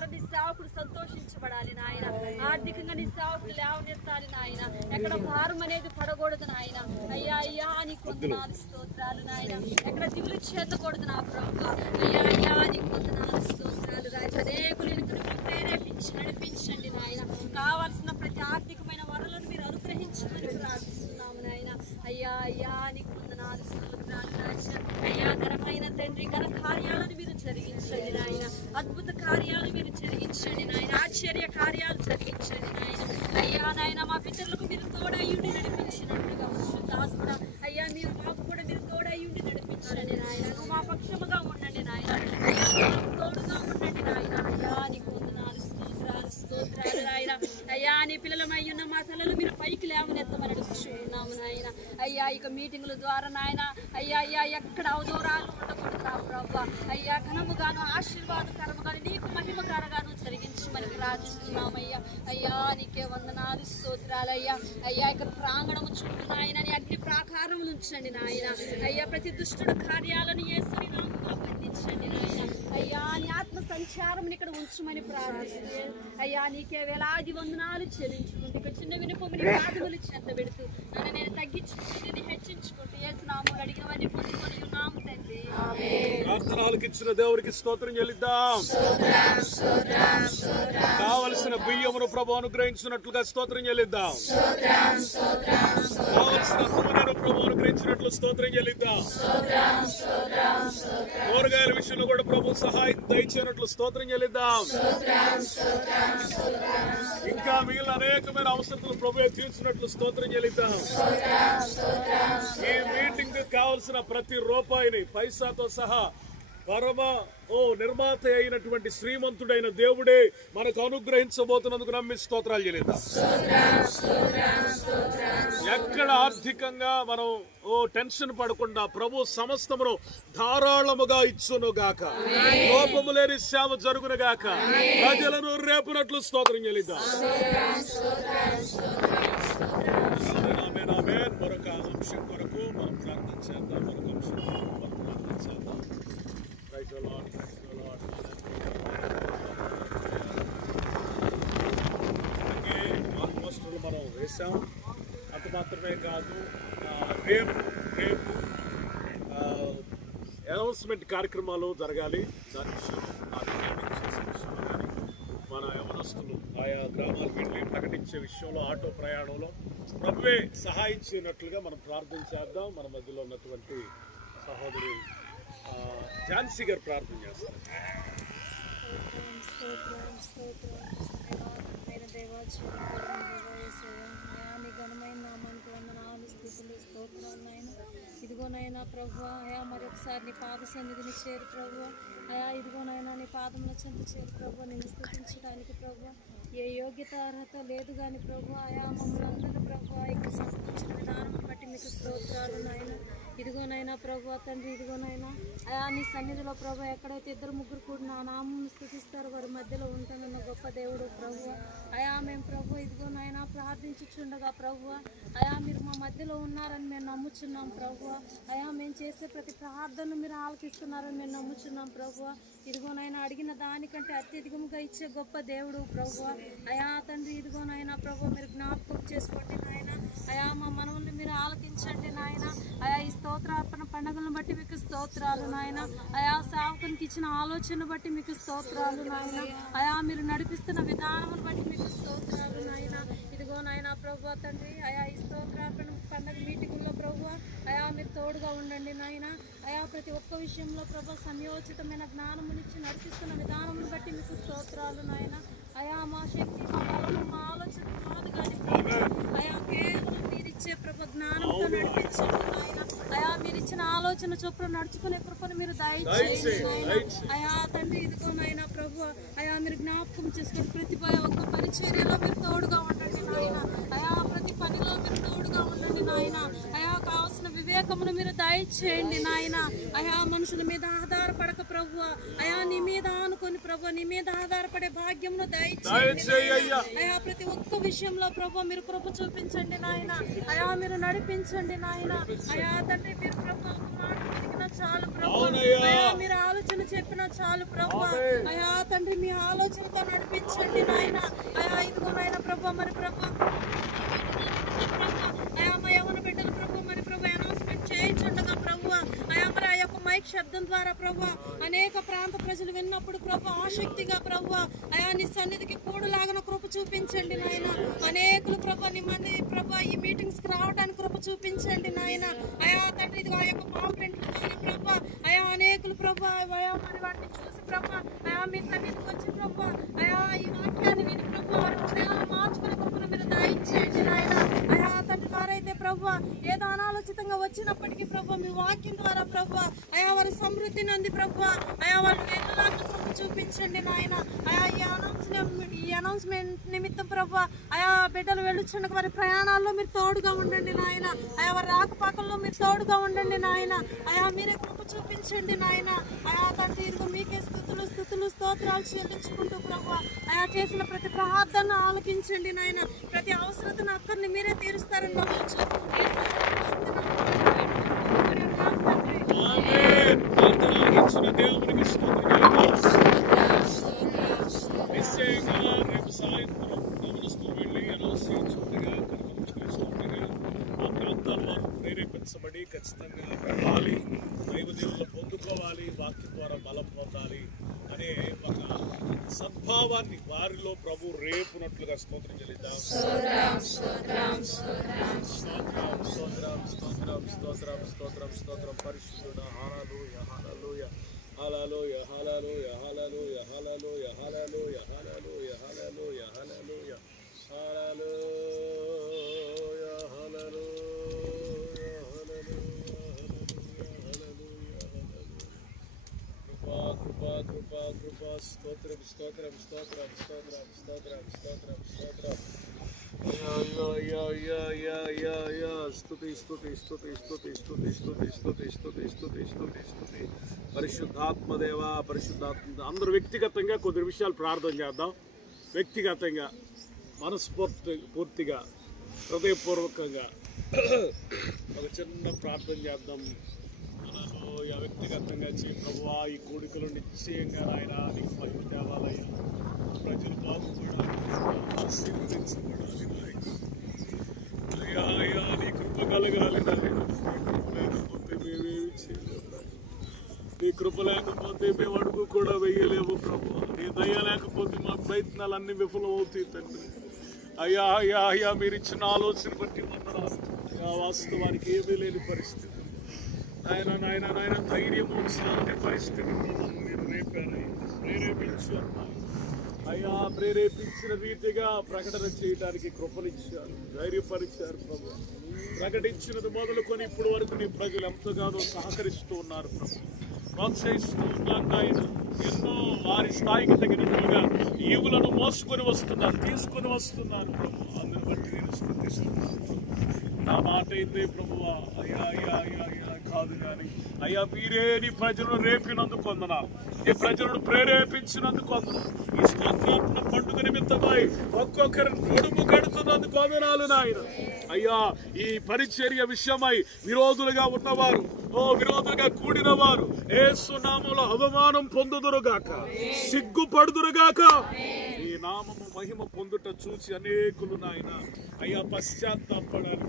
ద్వారా నీ సేవకుడు సంతోషించబడాలి నాయన. ఆర్థికంగా నీ సేవకుడు లేవనెత్తాలి నాయన. ఎక్కడ భారం అనేది పడకూడదు నాయన. అయ్యా అయ్యా నీ కొందనాలు స్తోత్రాలు నాయన. ఎక్కడ దిగులు చేతకూడదు నా ప్రభు అయ్యా అయ్యా నీ కొందనాలు స్తోత్రాలు రాజు అనేకులు ప్రేరేపించి నడిపించండి నాయన. కావాల్సిన ప్రతి ఆర్థికమైన వరలను మీరు అనుగ్రహించమని ప్రార్థిస్తున్నాము నాయన. అయ్యా అయ్యా నీ కొందనాలు స్తోత్రాలు రాజు అయ్యా ఘనమైన తండ్రి ఘన కార్యాలను మీరు జరిగించండి నాయన. అద్భుత కార్యాలు మీరు జరిగించండి నాయన. ఆశ్చర్య కార్యాలు జరిగించండి నాయన. అయ్యా నాయన మా పితరులకు మీరు తోడయ్యుండి నడిపించినట్లుగా కూడా. అయ్యా మీరు మాకు కూడా మీరు తోడయ్యుండి నడిపించండి నాయన. నువ్వు మా పక్షముగా ఉండండి నాయన. అయ్యా తోడుగా ఉండండి నాయన. అయ్యా నీ కొందనాలు స్తోత్రాలు స్తోత్రాలు నాయన. అయ్యా నీ పిల్లలమై ఉన్న మా తలలు మీరు పైకి లేవనెత్తమని చూస్తున్నాము నాయన. అయ్యా ఇక మీటింగుల ద్వారా నాయన. అయ్యా అయ్యా ఎక్కడ అవదూరాలు అయ్యా ఆశీర్వాదకరముగాను నీకు మహిమకరగాను జరిగించమని ప్రార్థిస్తున్నాము అయ్యా అయ్యా నీకే వందనాలు స్తోత్రాలయ్యా. అయ్యా ఇక్కడ ప్రాంగణము చుట్టూ నాయన నీ అగ్ని ప్రాకారములు ఉంచండి నాయన. అయ్యా ప్రతి దుష్టుడు కార్యాలను ఏసుని నామములో బంధించండి నాయన. అయ్యా నీ ఆత్మ సంచారం ఇక్కడ ఉంచమని ప్రార్థిస్తే అయ్యా నీకే వేలాది వందనాలు చెల్లించు. ఇక్కడ చిన్న వినుపముని పాదములు చెంత పెడుతూ నన్ను నేను తగ్గించుకుంటూ నేను హెచ్చించుకుంటూ ఏసునాము అడిగినవన్నీ పొందుకొని ఉన్నాము తండ్రి. ప్రార్థనలకు ఇచ్చిన దేవుడికి స్తోత్రం చెల్లిద్దాం. కావలసిన బియ్యమును ప్రభు అనుగ్రహించినట్లుగా స్తోత్రం చెల్లిద్దాం. కావలసిన నూనెను ప్రభు అనుగ్రహించినట్లు స్తోత్రం చెల్లిద్దాం. కూరగాయల విషయంలో కూడా ప్రభు సహాయం దయచేనట్లు స్తోత్రం చెల్లిద్దాం. ఇంకా మిగిలిన అనేకమైన అవసరతలు ప్రభు తీర్చినట్లు స్తోత్రం చెల్లిద్దాం. ఈ మీటింగ్ కావలసిన ప్రతి రూపాయిని పైసాతో సహా పరమ ఓ నిర్మాత అయినటువంటి శ్రీమంతుడైన దేవుడే మనకు అనుగ్రహించబోతున్నందుకు నమ్మి స్తోత్రాలు చేయలేదు ఎక్కడ ఆర్థికంగా మనం ఓ టెన్షన్ పడకుండా ప్రభు సమస్తమును ధారాళముగా ఇచ్చును గాక లోపము లేని సేవ జరుగును గాక ప్రజలను రేపునట్లు స్తోత్రం చేయలేదా మరొక అంశం కొరకు మనం ప్రార్థన చేద్దాం మరొక అంశం కొరకు మనం ప్రార్థన చేద్దాం Praise the Lord, praise the Lord. అలాగే ఆల్మోస్ట్ మనం వేసాం అంత మాత్రమే కాదు రేపు రేపు అనౌన్స్మెంట్ కార్యక్రమాలు జరగాలి దాని విషయంలో మన యవనస్తులు ఆయా గ్రామాలకు వెళ్ళి ప్రకటించే విషయంలో ఆటో ప్రయాణంలో ప్రభువే సహాయం చేయనట్లుగా మనం ప్రార్థన చేద్దాం మన మధ్యలో ఉన్నటువంటి సహోదరి ఝాన్సీ గారు ప్రార్థన చేస్తారు. ఘనమైన స్థితులు నాయన ఇదిగోనైనా ప్రభు అయా మరొకసారి నీ పాద సన్నిధిని చేరు ప్రభు. అయా ఇదిగోనైనా నీ పాదముల చెంత చేరు ప్రభు. నిన్ను స్థితించడానికి ప్రభు. ఏ యోగ్యత అర్హత లేదు కానీ ప్రభు అయా మమ్మల్ని అందరూ ప్రభు ఇక్కడ సమర్పించిన విధానం బట్టి మీకు స్తోత్రాలు నాయన. ఇదిగోనైనా ప్రభు తండ్రి ఇదిగోనైనా. అయా నీ సన్నిధిలో ప్రభు ఎక్కడైతే ఇద్దరు ముగ్గురు కూడా నా నామం స్థుతిస్తారు వారి మధ్యలో ఉంటానన్న గొప్ప దేవుడు ప్రభు అయా మేము ప్రభు ఇదిగోనైనా ప్రార్థించుచుండగా ప్రభు అయా మీరు మా మధ్యలో ఉన్నారని మేము నమ్ముచున్నాం ప్రభు అయా మేము చేసే ప్రతి ప్రార్థనను మీరు ఆలకిస్తున్నారని మేము నమ్ముచున్నాం ప్రభు ఇదిగోనైనా అడిగిన దానికంటే అత్యధికంగా ఇచ్చే గొప్ప దేవుడు ప్రభు అయా తండ్రి ఇదిగోనైనా ప్రభు మీరు జ్ఞాపకం చేసుకోండి నాయన. అయా మా మనవుల్ని మీరు ఆలకించండి నాయన. అయా స్తోత్రార్పణ పండుగలను బట్టి మీకు స్తోత్రాలు నాయన. అయా సేవకునికి ఇచ్చిన ఆలోచన బట్టి మీకు స్తోత్రాలు నాయన. అయా మీరు నడిపిస్తున్న విధానమును బట్టి మీకు స్తోత్రాలు నాయన. ఇదిగో నాయన ప్రభు తండ్రి. అయా ఈ స్తోత్రార్పణ పండుగ మీటింగుల్లో ప్రభు అయా మీరు తోడుగా ఉండండి నాయన. అయా ప్రతి ఒక్క విషయంలో ప్రభు సంయోచితమైన జ్ఞానమునిచ్చి నడిపిస్తున్న విధానమును బట్టి మీకు స్తోత్రాలు నాయన. అయా మా శక్తి మా బలము మా ఆలోచన కాదు కానీ అయా కేవలం మీరిచ్చే ప్రభు జ్ఞానంతో నడిపించండి నాయన. అయా మీరు ఇచ్చిన ఆలోచన చొప్పున నడుచుకునే కృపను మీరు దయచేయండి. అయా తండ్రి ఇదిగో నాయన ప్రభు అయా మీరు జ్ఞాపకం చేసుకుని ప్రతి ఒక్క పరిచర్యలో మీరు తోడుగా ఉండండి నాయన. అయా ప్రతి పనిలో మీరు తోడుగా ఉండండి నాయన. వివేకమును మీరు దయచేయండి నాయన. అయా మనుషుల మీద ఆధారపడక ప్రభు అయా నీ మీద ఆనుకొని ప్రభు నీ మీద ఆధారపడే భాగ్యమును దయచేయండి. అయా ప్రతి ఒక్క విషయంలో ప్రభు మీరు కృప చూపించండి నాయన. అయా మీరు నడిపించండి నాయన. అయా తండ్రి మీరు ప్రభు చాలు ప్రభు. అయ్యా మీరు ఆలోచన చెప్పినా చాలు ప్రభు. అయ్యా తండ్రి మీ ఆలోచనతో నడిపించండి నాయన. అయ్యా ఇదిగో నాయన ప్రభు మరి ప్రభు అయ్యా మా యవన బిడ్డలు ప్రభు మరి ప్రభు అనౌన్స్మెంట్ చేయించుండగా ప్రభు అయ్యా మరి మైక్ శబ్దం ద్వారా ప్రభు అనేక ప్రాంత ప్రజలు విన్నప్పుడు ప్రభు ఆసక్తిగా ప్రభు అయా నీ సన్నిధికి కూడులాగన కృప చూపించండి నాయన. అనేకులు ప్రభు నీ మంది ప్రభు ఈ మీటింగ్స్కి రావడానికి కృప చూపించండి నాయన. అయా తండ్రి ఇది ఆ యొక్క పాంప్లెంట్లు ద్వారా ప్రభు అయా అనేకులు ప్రభు అయా మరి వాటిని చూసి ప్రభు అయా మీ సన్నిధికి వచ్చి ప్రభు అయా ఈ వాక్యం విని ప్రభు వారి హృదయాలను మార్చుకుని కృపను మీరు దయచేయండి నాయన అయా తండ్రి వారైతే ప్రభు ఏదో అనాలోచితంగా వచ్చినప్పటికీ ప్రభు మీ వాక్యం ద్వారా ప్రభు అయా వారి సమృద్ధి నంది ప్రభు అయా వాళ్ళు వేదలాగా చూపించండి నాయన. అయా ఈ అనౌన్స్మెంట్ ఈ అనౌన్స్మెంట్ నిమిత్తం ప్రభు అయా బిడ్డలు వెళ్ళుచుండగా వారి ప్రయాణాల్లో మీరు తోడుగా ఉండండి నాయన. అయా వారి రాకపాకల్లో మీరు తోడుగా ఉండండి నాయన. అయా మీరే కృప చూపించండి నాయన. అయా పాపాలు క్షమించుకుంటూ ప్రభు ఆయన చేసిన ప్రతి ప్రార్థన ఆలకించండి నాయన. ప్రతి అవసరతను అక్కడిని మీరే తీరుస్తారని ఖచ్చితంగా వెళ్ళాలి. దైవదేవుల సద్భావాన్ని వారిలో ప్రభు రేపునట్లుగా స్తోత్రం చెల్లిద్దాం స్తోత్రం స్తోత్రం స్తోత్రం స్తోత్రం స్తోత్రం స్తోత్రం పరిశుద్ధుడ హల్లెలూయ హల్లెలూయ హల్లెలూయ హల్లెలూయ హల్లెలూయ హల్లెలూయ హల్లెలూయ హల్లెలూయ హల్లెలూయ హల్లెలూయ హల్లెలూయ కృపా స్తోత్రం స్తోత్రం స్తోత్రం స్తోత్రం స్తోత్రం స్తోత్రం స్తోత్రం అయ్యా స్తుతి స్తుతి స్తుతి స్తుతి స్తుతి స్తుతి స్తుతి స్తుతి స్తుతి స్తుతి స్తుతి పరిశుద్ధాత్మదేవ పరిశుద్ధాత్మ అందరూ వ్యక్తిగతంగా కొద్ది నిమిషాలు ప్రార్థన చేద్దాం. వ్యక్తిగతంగా మనస్ఫూర్తి పూర్తిగా హృదయపూర్వకంగా ఒక చిన్న ప్రార్థన చేద్దాం. వ్యక్తిగతంగా చే ప్రభువా ఈ కోడికలు నిశ్చయంగా ఆయన నీకు మహిమ తేవాలయ్యా ప్రజలు బాగుపడాలి ఆశీర్వదించబడాలి అయ్యా అయ్యా నీ కృప కలగాలి నీ కృప లేకపోతే మేమేమి చేయలేము నీ కృప లేకపోతే మేము అడుగు కూడా వేయలేము ప్రభు నీ దయ లేకపోతే మా ప్రయత్నాలు అన్ని విఫలమవుతాయి తండ్రి. అయ్యా అయ్యా అయ్యా మీరు ఇచ్చిన ఆలోచన బట్టి వందనాలు అయ్యా వాస్తవానికి ఏమీ లేని పరిస్థితి. నాయన నాయన నాయన ధైర్యము శాంతి పరిస్థితి మీరు రేపారు ప్రేరేపించారు అయ్యా ప్రేరేపించిన రీతిగా ప్రకటన చేయడానికి కృపనిచ్చారు ధైర్యపరిచారు ప్రభు. ప్రకటించినది మొదలుకొని ఇప్పుడు వరకు నీ ప్రజలు ఎంతగానో సహకరిస్తూ ఉన్నారు ప్రభు. ప్రోత్సహిస్తూ ఉన్నారు నాయన. ఎన్నో వారి స్థాయికి తగినట్లుగా ఈవులను మోసుకొని వస్తున్నారు తీసుకొని వస్తున్నారు ప్రభు. అందుని బట్టి నేను స్పందిస్తున్నాను నా మాట అయితే ప్రభువా అయ్యా అయ్యా అయ్యా అయ్యా. కాదు కానీ అయ్యా మీరే నీ ప్రజలను రేపినందుకు వందనాలు. ఈ ప్రజలను ప్రేరేపించినందుకు వందనాలు. ఈ స్తోత్రాత్మ పండుగ నిమిత్తమై ఒక్కొక్కరిని కొడుకు కడుతున్నందుకు వందనాలు నాయన. అయ్యా ఈ పరిచర్య విషయమై విరోధులుగా ఉన్నవారు ఓ విరోధులుగా కూడిన వారు ఏసునామంలో అవమానం పొందుదురుగాక సిగ్గుపడుదురుగాక ఈ నామము మహిమ పొందుట చూసి అనేకులు నాయన అయ్యా పశ్చాత్తాపడానికి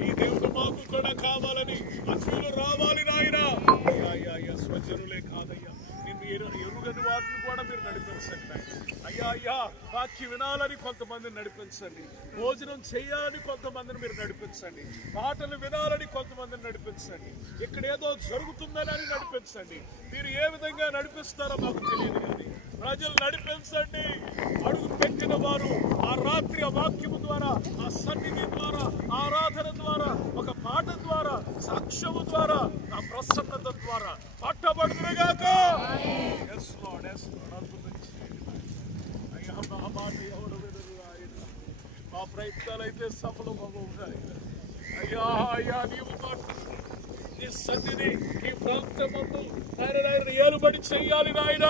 ఈ దేవుడు మాకు కూడా కావాలని అసలు రావాలి నాయన. అయ్యా స్వజనులే కాదయ్యా. ఎరుగని వారిని కూడా మీరు నడిపించండి అయ్యా అయ్యా వాక్యం వినాలని కొంతమందిని నడిపించండి. భోజనం చేయాలని కొంతమందిని మీరు నడిపించండి. పాటలు వినాలని కొంతమందిని నడిపించండి. ఇక్కడ ఏదో జరుగుతుందని అని నడిపించండి. మీరు ఏ విధంగా నడిపిస్తారో మాకు తెలియదు కానీ ప్రజలు నడిపించండి. అడుగు పెట్టిన వారు ఆ రాత్రి ఆ వాక్యము ద్వారా ఆ సన్నిధి ద్వారా ఆరాధన ద్వారా ఒక పాట సాక్ష్యము ద్వారా ఆ ప్రసన్నత ద్వారా పట్టబడుతురుగాక. ఎస్ లార్డ్ ఎస్ లార్డ్ అద్భుతం అయ్యా మా మాట ఎవరు వినరు మా ప్రయత్నాలు అయితే సఫలమవు అయ్యా అయ్యా నీవు మాట నీ సన్నిధి ఈ ప్రాంతమందు నాయన నాయన ఏలుబడి చెయ్యాలి నాయన.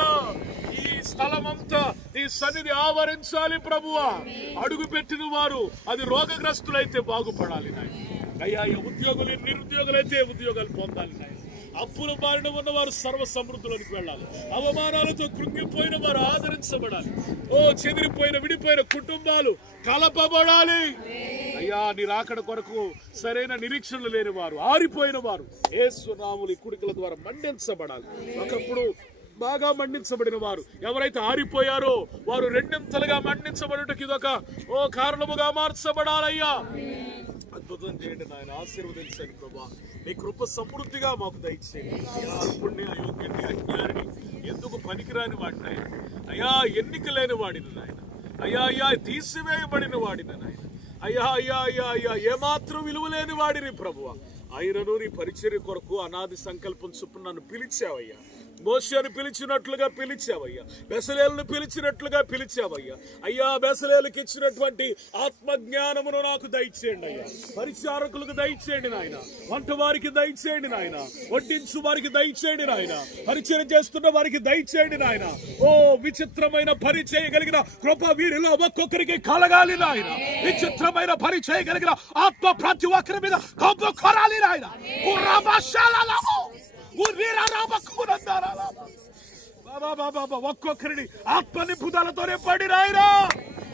ఈ స్థలమంతా నీ సన్నిధి ఆవరించాలి ప్రభువా. అడుగు పెట్టిన వారు అది రోగగ్రస్తులైతే బాగుపడాలి నాయన. అయ్యా ఈ ఉద్యోగులు నిరుద్యోగులైతే ఉద్యోగాలు పొందాలి. అప్పుల బారిన ఉన్న వారు సర్వ సమృద్ధిలోనికి వెళ్ళాలి. అవమానాలతో కృంగిపోయిన వారు ఆదరించబడాలి. ఓ చెదిరిపోయిన విడిపోయిన కుటుంబాలు కలపబడాలి. అయ్యా నీ రాకడ కొరకు సరైన నిరీక్షణలు లేని వారు ఆరిపోయిన వారు ఏసునాములు ఈ కుడికల ద్వారా మండించబడాలి. ఒకప్పుడు బాగా మండించబడిన వారు ఎవరైతే ఆరిపోయారో వారు రెండింతలుగా మండించబడుటకి ఇదొక ఓ కారణముగా మార్చబడాలయ్యా. అద్భుతం చేయండి నాయన ఆశీర్వదించండి ప్రభా. నీ కృప సమృద్ధిగా మాకు దయచేయండి. అయ్యా అల్పుణ్ణి అజ్ఞానిని ఎందుకు పనికిరాని వాడిని ఆయన అయ్యా ఎన్నిక లేని వాడిని నాయన. అయ్యా అయ్యా తీసివేయబడిన వాడిని నాయన. అయ్యా అయ్యా అయ్యా అయ్యా ఏమాత్రం విలువ లేని వాడిని ప్రభువ. ఆయనను నీ పరిచర్య కొరకు అనాది సంకల్పం చొప్పున నన్ను పిలిచావయ్యా. మోషని పిలిచినట్లుగా పిలిచావయ్యా. బెసలేలను పిలిచినట్లుగా పిలిచావయ్యా. అయ్యా బెసలేలకు ఇచ్చినటువంటి ఆత్మ జ్ఞానమును నాకు దయచేయండి అయ్యా. పరిచారకులకు దయచేయండి నాయన. వంట వారికి దయచేయండి నాయన. వడ్డించు వారికి దయచేయండి నాయన. పరిచయం చేస్తున్న వారికి దయచేయండి నాయన. ఓ విచిత్రమైన పరిచయం కలిగిన కృప వీరిలో ఒక్కొక్కరికి కలగాలి నాయన. విచిత్రమైన పరిచయం కలిగిన ఆత్మ ప్రతి ఒక్కరి మీద కబ్బు కొరాలి నాయన. ఒక్కొక్కరిని ఆత్మ నింపుదలతోనే పడి రాయిరా.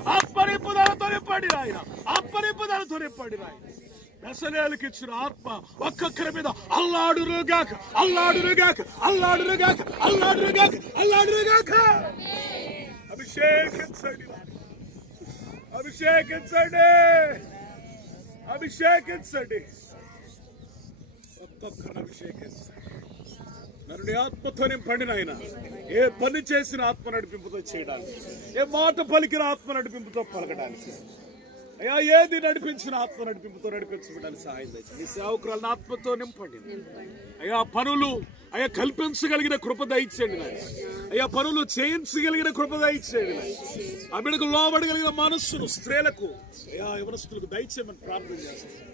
ఆత్మ నింపుదలతోనే పడి రాయిరా. ఆత్మ నింపుదలతోనే పడి రాయిరా దశలేలకు ఇచ్చిన ఆత్మ ఒక్కొక్కరి మీద అల్లాడురుగాక అల్లాడురుగాక అల్లాడురుగాక అల్లాడురుగాక అల్లాడురుగాక. అభిషేకించండి. అభిషేకించండి. అభిషేకించండి. ఒక్కొక్కరు అభిషేకించండి. నన్ను ఆత్మతో నింపండి నాయన ఏ పని చేసిన ఆత్మ నడిపింపుతో చేయడానికి. ఏ మాట పలికిన ఆత్మ నడిపింపుతో పలకడానికి. అయ్యా ఏది నడిపించిన ఆత్మ నడిపింపుతో నడిపించబడానికి సహాయం చేయండి. సేవకురాలను ఆత్మతో నింపండి. అయ్యా పనులు అయ్యా కల్పించగలిగిన కృప దయచేయండి నాయన. అయ్యా పనులు చేయించగలిగిన కృప దయచేయండి నాయన. ఆ బిడకు లోబడగలిగిన మనస్సును స్త్రీలకు అయ్యా యవనస్తులకు దయచేయమని ప్రార్థన చేస్తాను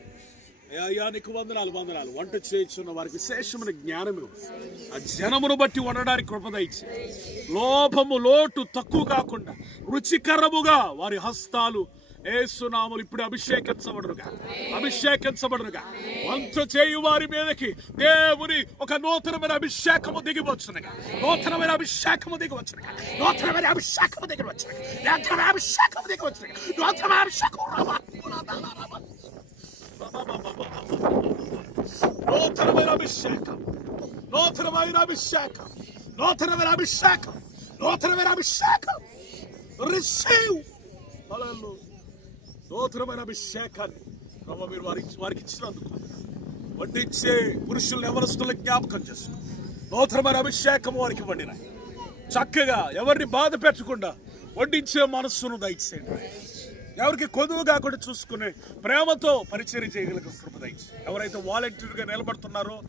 అయ్యా, నీకు వందనాలు వందనాలు. వంట చేయించున్న వారికి విశేషమైన జ్ఞానము. ఆ జనమును బట్టి వండడానికి కృపద ఇచ్చి లోపము లోటు తక్కువ కాకుండా రుచికరముగా వారి హస్తాలు ఏసునాములు ఇప్పుడు అభిషేకించబడరుగా అభిషేకించబడరుగా వంట చేయు వారి మీదకి దేవుని ఒక నూతనమైన అభిషేకము దిగివచ్చునగా. నూతనమైన అభిషేకము దిగివచ్చునగా. నూతనమైన అభిషేకము దిగివచ్చునగా. నూతనమైన అభిషేకము దిగివచ్చునగా. నూతనమైన అభిషేకం నూతనమైన అభిషేకం. నూతనమైన అభిషేకం. నూతనమైన అభిషేకం. నూతనమైన అభిషేకం. రిసీవ్. నూతనమైన అభిషేకాన్ని ప్రభు మీరు వారికి వారికి ఇచ్చినందుకు వడ్డించే పురుషుల్ని ఎవరస్తుల జ్ఞాపకం చేసుకో. నూతనమైన అభిషేకం వారికి వండినాయి. చక్కగా ఎవరిని బాధ పెట్టకుండా వడ్డించే మనస్సును దయచేయండి. ఎవరికి కొదువు కాకుండా చూసుకునే ప్రేమతో పరిచయం చేయగలిగిన కృపదించి ఎవరైతే వాలంటీర్గా నిలబడుతున్నారో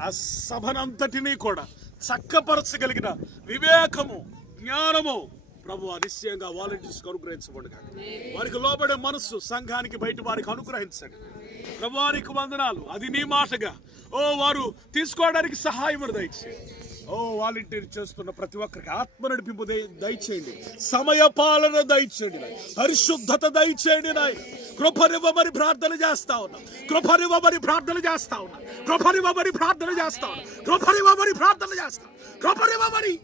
ఆ సభనంతటినీ కూడా చక్కపరచగలిగిన వివేకము జ్ఞానము ప్రభు నిశ్చయంగా వాలంటీర్స్ కాదు వారికి లోబడే మనస్సు సంఘానికి బయట వారికి అనుగ్రహించండి. ప్రభువానికి వందనాలు. అది నీ మాటగా. ఓ వారు తీసుకోవడానికి సహాయం దయచేయండి. ఓ వాలంటీర్ చేస్తున్న ప్రతి ఒక్కరికి ఆత్మ నడిపింపు దయచేయండి. సమయ పాలన దయచేయండి పరిశుద్ధత దయచేయండి నాయన కృపనివ్వమని ప్రార్థన చేస్తా ఉన్నా. కృపనివ్వమని ప్రార్థన చేస్తా ఉన్నా. కృపనివ్వమని ప్రార్థన చేస్తా ఉన్నా. కృపనివ్వమని ప్రార్థన చేస్తా కృపనివ్వమని.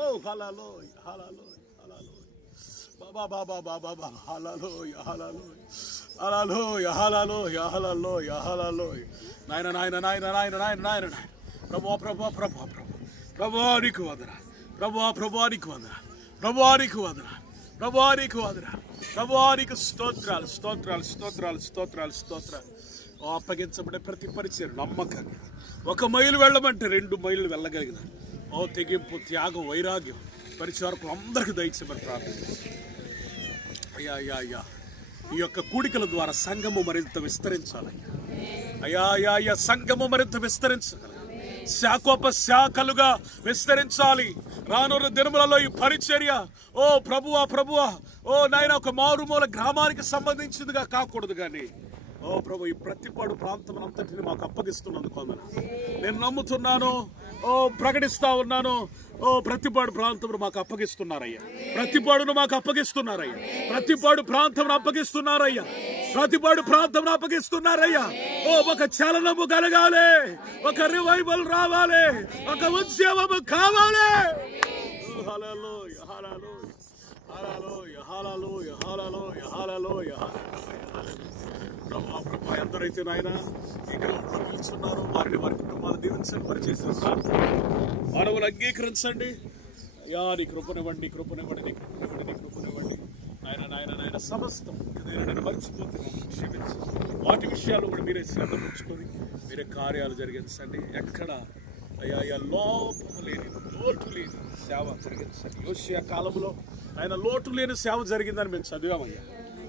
ఓ హలాలో హలాలో హలాలో బాబా బాబా బాబా బాబా హలాలో హలాలోయ్ హలాలోయ్ హలాలోయ్ హలాలోయ్ హలాలోయ్ నాయన నాయన నాయన నాయన నాయన నాయన నాయన. ప్రభా ప్రభా ప్రభా ప్రభా. ప్రభానికి వదన ప్రభా ప్రభానికి వదన ప్రభానికి వదన ప్రభానికి వదన ప్రభానికి స్తోత్రాలు స్తోత్రాలు స్తోత్రాలు స్తోత్రాలు స్తోత్రాలు. అప్పగించబడే ప్రతి పరిచయం నమ్మకంగా. ఒక మైలు వెళ్ళమంటే రెండు మైళ్ళు వెళ్ళగలిగిన. ఓ తెగింపు త్యాగం వైరాగ్యం పరిచారకులు అందరికీ దయచేమని ప్రార్థన అయ్యా అయ్యా అయ్యా. ఈ యొక్క కూడికల ద్వారా సంఘము మరింత విస్తరించాలయ్యా. అయ్యా అయ్యా అయ్యా సంఘము మరింత విస్తరించగల శాకోప శాఖలుగా విస్తరించాలి. రానున్న దినములలో ఈ పరిచర్య ఓ ప్రభువా ప్రభువా ఓ నాయన ఒక మారుమూల గ్రామానికి సంబంధించిందిగా కాకూడదు కానీ ఓ ప్రభు ఈ ప్రతిపాడు ప్రాంతం అంతటిని మాకు అప్పగిస్తున్నందుకు వందన నేను నమ్ముతున్నాను ఓ ప్రకటిస్తా ఉన్నాను ఓ ప్రతిపాడు ప్రాంతం మాకు అప్పగిస్తున్నారయ్యా. ప్రతిపాడును మాకు అప్పగిస్తున్నారయ్యా. ప్రతిపాడు ప్రాంతంను అప్పగిస్తున్నారయ్యా. ప్రతిపాడు ప్రాంతం అప్పగిస్తున్నారయ్యా ఓ ఒక చలనము కలగాలి. ఒక రివైవల్ రావాలి. ఒక ఉద్యమము కావాలి. ప్రభా, ప్రభా, ఎందరైతే నాయన ఇక్కడ పిలుచున్నారు వారిని వారి కుటుంబాలు దీవించండి వారు చేసిన ప్రార్థన మానవులు అంగీకరించండి. యా నీ కృపనివ్వండి కృపనివ్వండి నీ కృపనివ్వండి నీ కృపనివ్వండి. నాయన నాయన నాయన సమస్తం నేను నేను మర్చిపోతున్నాను క్షమించు. వాటి విషయాలు కూడా మీరే శ్రద్ధ పుచ్చుకొని మీరే కార్యాలు జరిగించండి. ఎక్కడ? అయ్యా అయ్యా లోపము లేని లోటు లేని సేవ జరిగించండి. యోషియా కాలంలో ఆయన లోటు లేని సేవ జరిగిందని మేము చదివామయ్యా.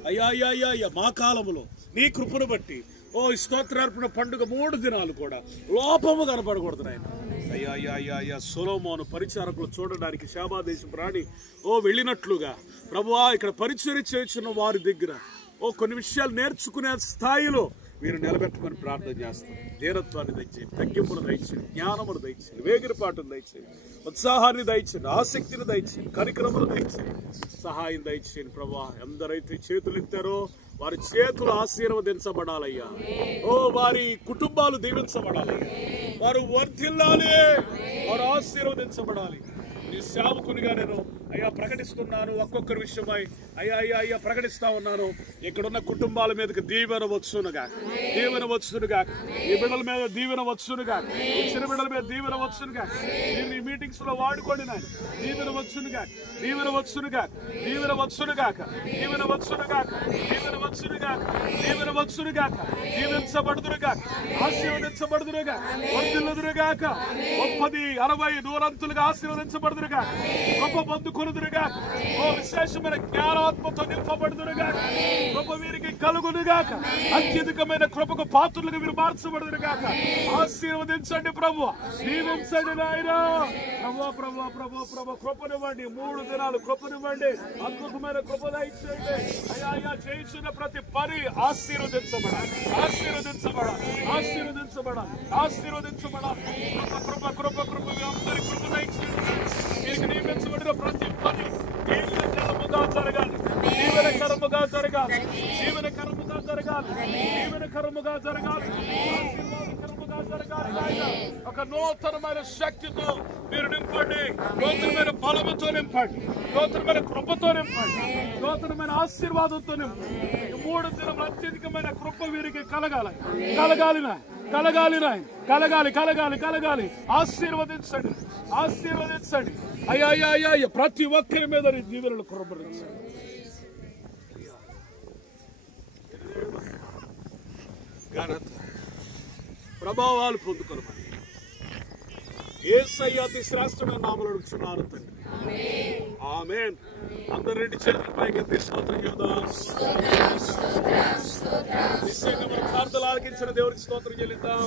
అయ్యా అయ్యా అయ్యా అయ్యా మా కాలంలో నీ కృపను బట్టి ఓ స్తోత్రార్పణ పండుగ మూడు దినాలు కూడా లోపము కనపడకూడదు నాయన. అయ్యా అయ్యా అయ్యా అయ్యా. సొలోమోను పరిచారకులు చూడడానికి శాబాదేశం రాణి. ఓ వెళ్ళినట్లుగా. ప్రభువా ఇక్కడ పరిచయం చేస్తున్న వారి దగ్గర. ఓ కొన్ని విషయాలు నేర్చుకునే స్థాయిలో మీరు నిలబెట్టుకొని ప్రార్థన చేస్తారు. ధీరత్వాన్ని దయచేయండి తగ్గింపును దయచేయండి జ్ఞానమును దయచేయండి వేగిరిపాటును దయచేయండి ఉత్సాహాన్ని దయచేయండి ఆసక్తిని దయచేయండి కరిక్రమను దయచేయండి. సహాయం దయచేయండి ప్రభా ఎందరైతే చేతులు ఎత్తారో వారి చేతులు ఆశీర్వదించబడాలయ్యా. ఓ వారి కుటుంబాలు దీవించబడాలయ్యా. వారు వర్ధిల్లాలి. వారు ఆశీర్వదించబడాలి. నీ సేవకునిగా నేను అయ్యా ప్రకటిస్తున్నాను ఒక్కొక్కరి విషయమై అయ్యా అయ్యా అయ్యా ప్రకటిస్తా ఉన్నాను ఇక్కడున్న కుటుంబాల మీదకి దీవెన వచ్చునుగా దీవెన వచ్చునుగా ఈ బిడ్డల మీద దీవెన వచ్చునుగా ఈ చిన్న బిడ్డల మీద దీవెన వచ్చునుగా నేను ఈ మీటింగ్స్లో వాడుకోండి నా దీవెన వచ్చునుగా దీవెన వచ్చునుగా దీవెన వచ్చునుగాక దీవెన వచ్చునుగాక దీవెన వచ్చునుగాక దీవెన వచ్చునుగాక దీవించబడుదురుగా ఆశీర్వదించబడుదురుగా వర్దిల్లుదురుగాక ముప్పది అరవై నూరంతులుగా ఆశీర్వదించబడుదురుగా గొప్ప పొందుకొనుదురుగా ఓ విశేషమైన జ్ఞానాత్మతో నింపబడుదురుగా. గొప్ప వీరికి కలుగునుగాక అత్యధికమైన కృపకు పాత్రలుగా మీరు మార్చబడుదురుగాక ఆశీర్వదించండి ప్రభు. దీవించండి నాయన. ప్రభు ప్రభు ప్రభు ప్రభు కృపనివ్వండి. మూడు దినాలు కృపనివ్వండి. అద్భుతమైన కృప దయచేయండి. అయ్యా అయ్యా చేయించిన ప్రతి పని ఆశీర్వదించబడాలి. ఆశీర్వదించబడాలి. ఆశీర్వదించబడాలి. ఆశీర్వదించబడాలి. కృప కృప కృప కృప మీ అందరి కృప దయచేయండి. మీకు నియమించబడిన ప్రతి పని జరగాలి జరగాలి దీవెనకరముగా జరగాలి దీవెనకరముగా జరగాలి దీవెనకరముగా జరగాలి ఆశీర్వాదకరముగా జరగాలి నాయన. ఒక నూతనమైన శక్తితో మీరు నింపండి నూతనమైన బలముతో నింపండి నూతనమైన కృపతో నింపండి నూతనమైన ఆశీర్వాదంతో నింపండి మూడు దినం అత్యధికమైన కృప వీరికి కలగాలి కలగాలి కలగాలి కలగాలి కలగాలి కలగాలి ఆశీర్వదించండి ఆశీర్వదించండి అయ్యా అయ్యా అయ్యా అయ్యా ప్రతి ఒక్కరి మీద నీ దీవెనలు కురబడించండి ఘనత. ప్రభావాలు పొందుకోనమని ఏసయ్య అతి శ్రేష్టమైన నామలు అడుగుతున్నాను తండ్రి. ఆమె అందరు రెండు చేతుల పైకి స్తోత్రం చెబుదాం. నిశ్చయంగా ప్రార్థనలు ఆలకించిన దేవుడికి స్తోత్రం చెల్లిద్దాం.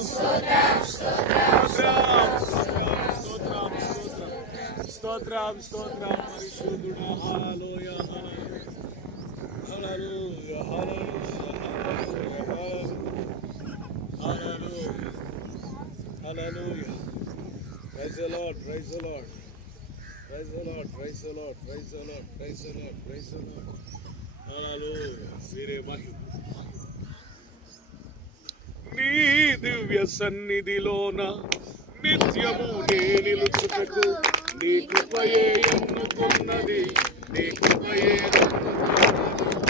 స్తోత్రం స్తోత్రం పరిశుద్ధుడా హల్లెలూయ హల్లెలూయ హల్లెలూయ హల్లెలూయ praise the praise the praise praise praise praise praise వీరే మహిమ నీ దివ్య సన్నిధిలోన నిత్యము నే నిలుచుటకు నీ కృపయే ఎన్నుకున్నది నీ కృపయే ఎన్నుకున్నది.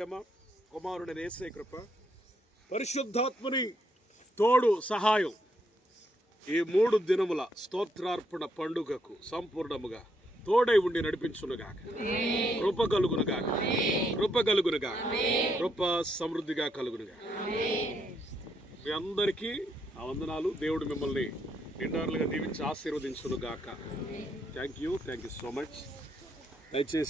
ప్రేమ కుమారుడైన ఏసై కృప పరిశుద్ధాత్మని తోడు సహాయం ఈ మూడు దినముల స్తోత్రార్పణ పండుగకు సంపూర్ణముగా తోడై ఉండి నడిపించునుగాక. కృప కలుగునుగాక. కృప కలుగునుగాక. కృప సమృద్ధిగా కలుగునుగా మీ అందరికీ ఆ వందనాలు. దేవుడు మిమ్మల్ని నిండారులుగా దీవించి ఆశీర్వదించునుగాక. Thank you thank you so much దయచేసి